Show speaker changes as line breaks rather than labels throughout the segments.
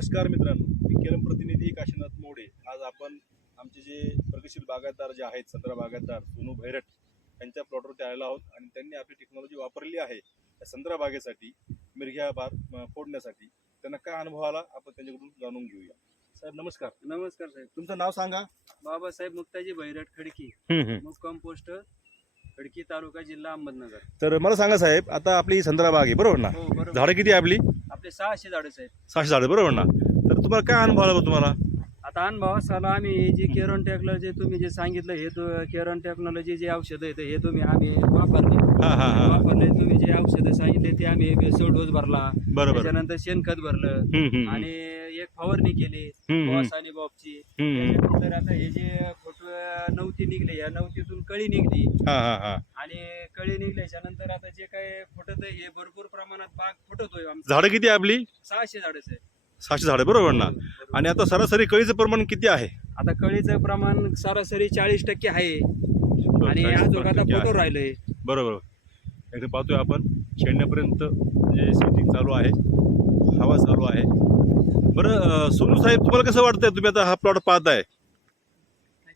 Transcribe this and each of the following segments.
नमस्कार मित्रांनो मी केरम प्रतिनिधी काशीनाथ मोडे. आज आपण आमचे जे प्रगतशील बागायतदार जे आहेत संत्रा बागायतदार सोनू भैरट यांच्या प्लॉटवरती आलेलो आहोत आणि त्यांनी आपली टेक्नॉलॉजी वापरली आहे. या संत्रा बागेसाठी मिरघ्या बार फोडण्यासाठी त्यांना काय अनुभव आला आपण त्यांच्याकडून जाणून घेऊया. साहेब नमस्कार.
नमस्कार साहेब.
तुमचं नाव सांगा.
बाबासाहेब मुक्ताजी भैरट खडकी मुक्काम पोस्ट खडकी तालुका जिल्हा अहमदनगर.
तर मला सांगा साहेब आता आपली संत्रा बाग आहे बरोबर ना?
हो बरोबर.
झाडं किती आहे आपली?
आपले सहाशे झाडं साहेब.
सहाशे झाडं बरोबर ना? तर तुम्हाला काय अनुभव आला बा तुम्हाला?
आता अनुभव असाला आम्ही जी केरन टेक्नॉलॉजी तुम्ही जे सांगितलं हे तो केरन टेक्नॉलॉजी जे औषधं आहेत हे तुम्ही आम्ही वापरले.
हा हा हा.
वापरले तुम्ही जे औषधं सांगितले ते आम्ही बेसोड डोस भरला.
बरोबर.
त्याच्यानंतर शेणखत भरलं.
हम्म, हम्म,
आणि एक फवारणी केली
हम्म, हम्म,
बॉस आणि बॉबची.
हम्म, हम्म.
त्याच्यानंतर आता हे जे फोटो नवती निघली या नवतीतून कळी निघली.
हा हा हा.
आणि कळी निघल्याच्या नंतर आता जे काय फुटत हे भरपूर प्रमाणात बाग फुटतोय आमचा.
झाडं किती आहे आपली?
सहाशे झाडच आहे
सहाशे झाडं बरोबर ना? आणि आता सरासरी कळीचं प्रमाण किती आहे?
आता कळीचं प्रमाण सरासरी चाळीस टक्के आहे. आणि
चाळीस
अजून आता
टक्के आहे.
फोटो राहिलंय.
बरोबर. एकदा पाहतोय आपण शेंड्यापर्यंत जे सेटिंग चालू आहे हवा चालू आहे. बरं अं, सोनू साहेब तुम्हाला कसं वाटतंय? तुम्ही आता हा प्लॉट पाहताय.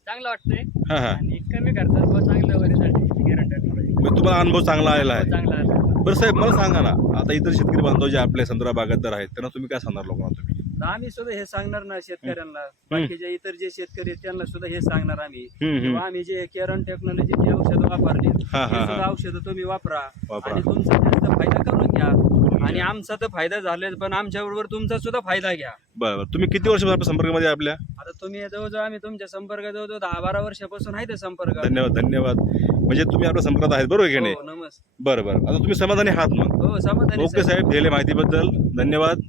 चांगलं वाटतंय.
हा हा.
आणि कमी व चांगलं गॅरंटी टेक्नॉलॉजी
मग तुम्हाला अनुभव चांगला आलेला आहे
चांगला.
बरं साहेब मला सांगा ना आता इतर शेतकरी बांधव जे आपले संत्रा बागायतदार आहेत त्यांना तुम्ही काय सांगणार लोकांना तुम्ही
तर आम्ही सुद्धा हे सांगणार ना शेतकऱ्यांना बाकीच्या इतर जे शेतकरी आहेत त्यांना सुद्धा हे सांगणार आम्ही
हम्म, हम्म.
किंवा आम्ही जे केरन टेक्नॉलॉजीची औषधं वापरली
हा, हा, हा.
सुद्धा औषधं तुम्ही वापरा
वापरा.
आणि तुमचा जास्त फायदा करून घ्या आमचा तर फायदा झालाच पण आमच्या बरोबर तुमचा सुद्धा फायदा घ्या.
बरं बरं तुम्ही किती वर्ष आपल्या संपर्कामध्ये आहे आपल्या?
आता तुम्ही जवळजवळ आम्ही तुमच्या संपर्क जवळजवळ दहा बारा वर्षापासून आहे ते संपर्क.
धन्यवाद धन्यवाद. म्हणजे तुम्ही आपल्या संपर्कात आहेत बरोबर की नाही?
हो नमस्कार.
बरं बरं. आता तुम्ही समाधानी आहात मग.
हो समाधानी
ओके साहेब दिले माहितीबद्दल धन्यवाद.